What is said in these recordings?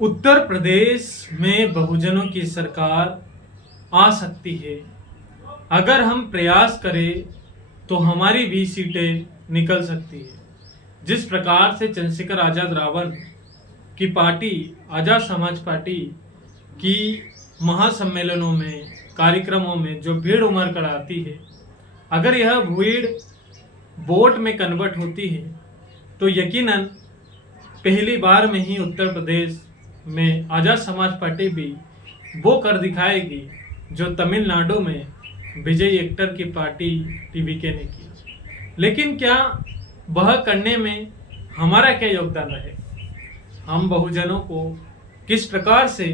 उत्तर प्रदेश में बहुजनों की सरकार आ सकती है। अगर हम प्रयास करें तो हमारी भी सीटें निकल सकती है। जिस प्रकार से चंद्रशेखर आज़ाद रावण की पार्टी आज़ाद समाज पार्टी की महासम्मेलनों में, कार्यक्रमों में जो भीड़ उमड़ कर आती है, अगर यह भीड़ वोट में कन्वर्ट होती है तो यकीनन पहली बार में ही उत्तर प्रदेश में आज़ाद समाज पार्टी भी वो कर दिखाएगी जो तमिलनाडु में विजय एक्टर की पार्टी टीवीके ने की। लेकिन क्या वह करने में हमारा क्या योगदान रहे? हम बहुजनों को किस प्रकार से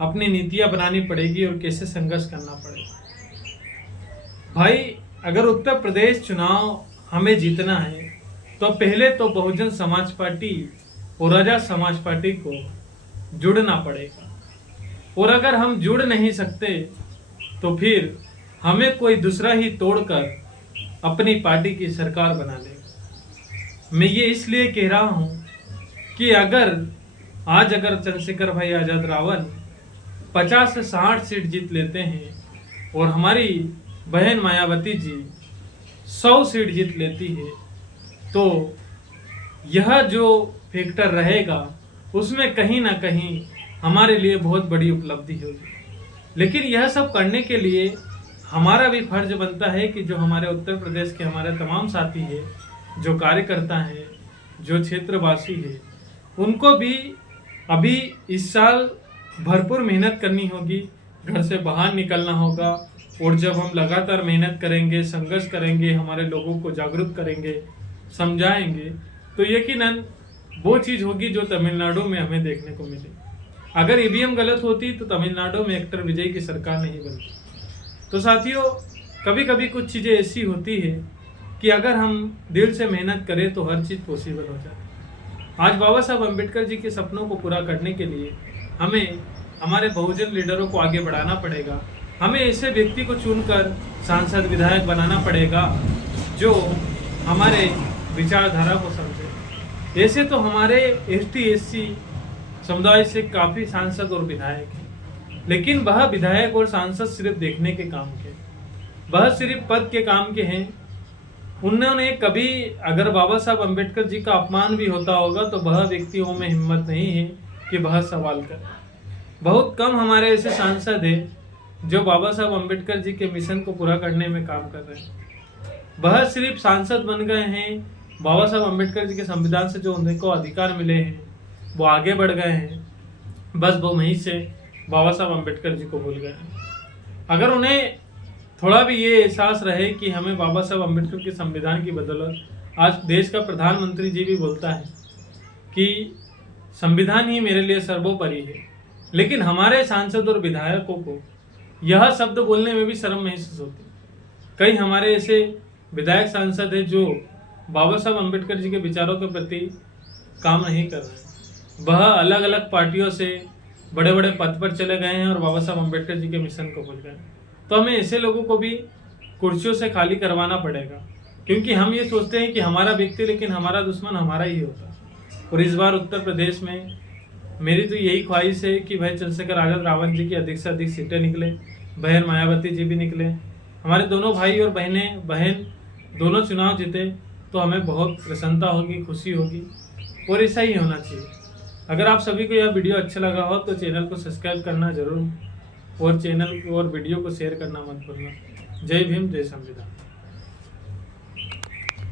अपनी नीतियां बनानी पड़ेगी और कैसे संघर्ष करना पड़ेगा? भाई, अगर उत्तर प्रदेश चुनाव हमें जीतना है तो पहले तो बहुजन समाज पार्टी और आज़ाद समाज पार्टी को जुड़ना पड़ेगा। और अगर हम जुड़ नहीं सकते तो फिर हमें कोई दूसरा ही तोड़कर अपनी पार्टी की सरकार बना लेगा। मैं ये इसलिए कह रहा हूँ कि अगर चंद्रशेखर भाई आज़ाद रावण 50 से 60 सीट जीत लेते हैं और हमारी बहन मायावती जी 100 सीट जीत लेती है तो यह जो फैक्टर रहेगा उसमें कहीं ना कहीं हमारे लिए बहुत बड़ी उपलब्धि होगी। लेकिन यह सब करने के लिए हमारा भी फर्ज बनता है कि जो हमारे उत्तर प्रदेश के हमारे तमाम साथी हैं, जो कार्यकर्ता हैं, जो क्षेत्रवासी हैं, उनको भी अभी इस साल भरपूर मेहनत करनी होगी, घर से बाहर निकलना होगा। और जब हम लगातार मेहनत करेंगे, संघर्ष करेंगे, हमारे लोगों को जागरूक करेंगे, समझाएंगे, तो यकीनन वो चीज़ होगी जो तमिलनाडु में हमें देखने को मिले। अगर ईवीएम गलत होती तो तमिलनाडु में एक्टर विजय की सरकार नहीं बनती। तो साथियों, कभी कभी कुछ चीज़ें ऐसी होती है कि अगर हम दिल से मेहनत करें तो हर चीज़ पॉसिबल हो जाती है। आज बाबा साहब अम्बेडकर जी के सपनों को पूरा करने के लिए हमें हमारे बहुजन लीडरों को आगे बढ़ाना पड़ेगा। हमें ऐसे व्यक्ति को चुनकर सांसद, विधायक बनाना पड़ेगा जो हमारे विचारधारा को समझे। ऐसे तो हमारे ST/SC समुदाय से काफ़ी सांसद और विधायक हैं, लेकिन वह विधायक और सांसद सिर्फ देखने के काम के, वह सिर्फ पद के काम के हैं। उन्होंने कभी अगर बाबा साहब अम्बेडकर जी का अपमान भी होता होगा तो वह व्यक्तियों में हिम्मत नहीं है कि वह सवाल करें। बहुत कम हमारे ऐसे सांसद हैं जो बाबा साहब अम्बेडकर जी के मिशन को पूरा करने में काम कर रहे हैं। वह सिर्फ सांसद बन गए हैं, बाबा साहब अम्बेडकर जी के संविधान से जो उनको अधिकार मिले हैं वो आगे बढ़ गए हैं, बस वो वहीं से बाबा साहब अम्बेडकर जी को भूल गए हैं। अगर उन्हें थोड़ा भी ये एहसास रहे कि हमें बाबा साहब अम्बेडकर के संविधान की बदौलत, आज देश का प्रधानमंत्री जी भी बोलता है कि संविधान ही मेरे लिए सर्वोपरि है, लेकिन हमारे सांसद और विधायकों को यह शब्द बोलने में भी शर्म महसूस होती है। कई हमारे ऐसे विधायक सांसद हैं जो बाबा साहब अम्बेडकर जी के विचारों के प्रति काम नहीं कर रहे। वह अलग अलग पार्टियों से बड़े बड़े पद पर चले गए हैं और बाबा साहब अम्बेडकर जी के मिशन को भूल गए। तो हमें ऐसे लोगों को भी कुर्सियों से खाली करवाना पड़ेगा, क्योंकि हम ये सोचते हैं कि हमारा व्यक्ति, लेकिन हमारा दुश्मन हमारा ही होता है। और इस बार उत्तर प्रदेश में मेरी तो यही ख्वाहिश है कि भाई चंद्रशेखर आज़ाद रावण जी की अधिक से अधिक सीटें निकले, बहन मायावती जी भी निकले, हमारे दोनों भाई और बहन दोनों चुनाव जीते तो हमें बहुत प्रसन्नता होगी, खुशी होगी। और ऐसा ही होना चाहिए। अगर आप सभी को यह वीडियो अच्छा लगा हो तो चैनल को सब्सक्राइब करना जरूर, और चैनल और वीडियो को शेयर करना मत भूलना। जय भीम, जय संविधान।